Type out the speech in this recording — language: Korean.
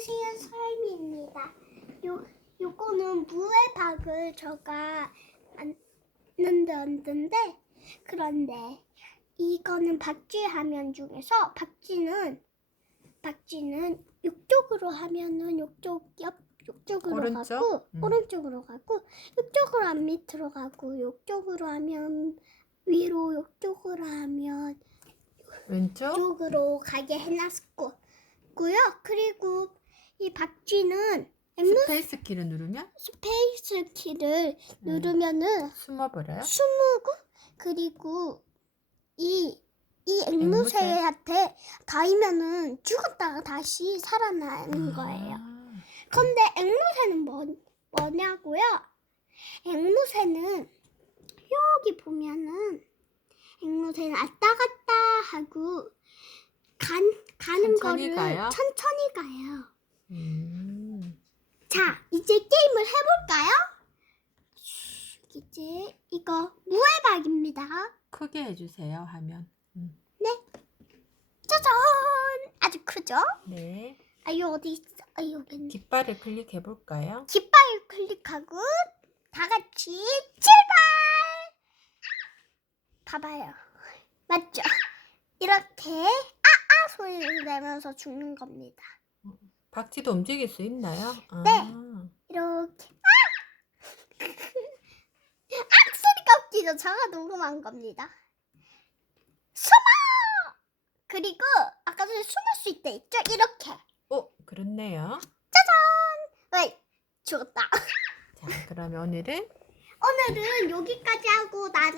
안녕하세요, 삶입니다. 요, 요거는 무의 박을 제가 만든데, 그런데 이거는 박쥐 화면 중에서 박쥐는, 박쥐는 이쪽으로 하면은 이쪽 옆, 이쪽으로 오른쪽? 가고, 음. 오른쪽으로 가고, 이쪽으로 하면 밑으로 가고, 이쪽으로 하면 위로, 이쪽으로 하면 왼쪽? 쪽으로 가게 해놨고요. 그리고 이 박쥐는 스페이스 키를 누르면 스페이스 키를 음. 누르면은 숨어버려요? 스무고 그리고 이 이 앵무새한테 닿으면은 죽었다가 다시 살아나는 거예요. 아, 근데 앵무새는 뭐, 뭐냐고요? 앵무새는 여기 보면은 앵무새는 왔다 갔다 하고 간, 가는 천천히 거를 가요? 천천히 가요. 음. 자, 이제 게임을 해볼까요? 이제 이거 무해박입니다. 크게 해주세요 하면. 음. 짜잔! 아주 크죠? 네. 아, 이 어디 있어? 아, 여기 있네. 깃발을 클릭해 볼까요? 깃발 클릭하고 다 같이 출발! 봐봐요. 맞죠? 이렇게 아아 소리를 내면서 죽는 겁니다. 박쥐도 움직일 수 있나요? 아. 네. 이렇게 아! 악소리가 웃기죠? 제가 녹음한 겁니다. 숨어! 그리고 아까 전에 숨을 수 있다 했죠? 이렇게. 어, 그렇네요. 왜? 죽었다. 자, 그러면 오늘은 오늘은 여기까지 하고. 안녕!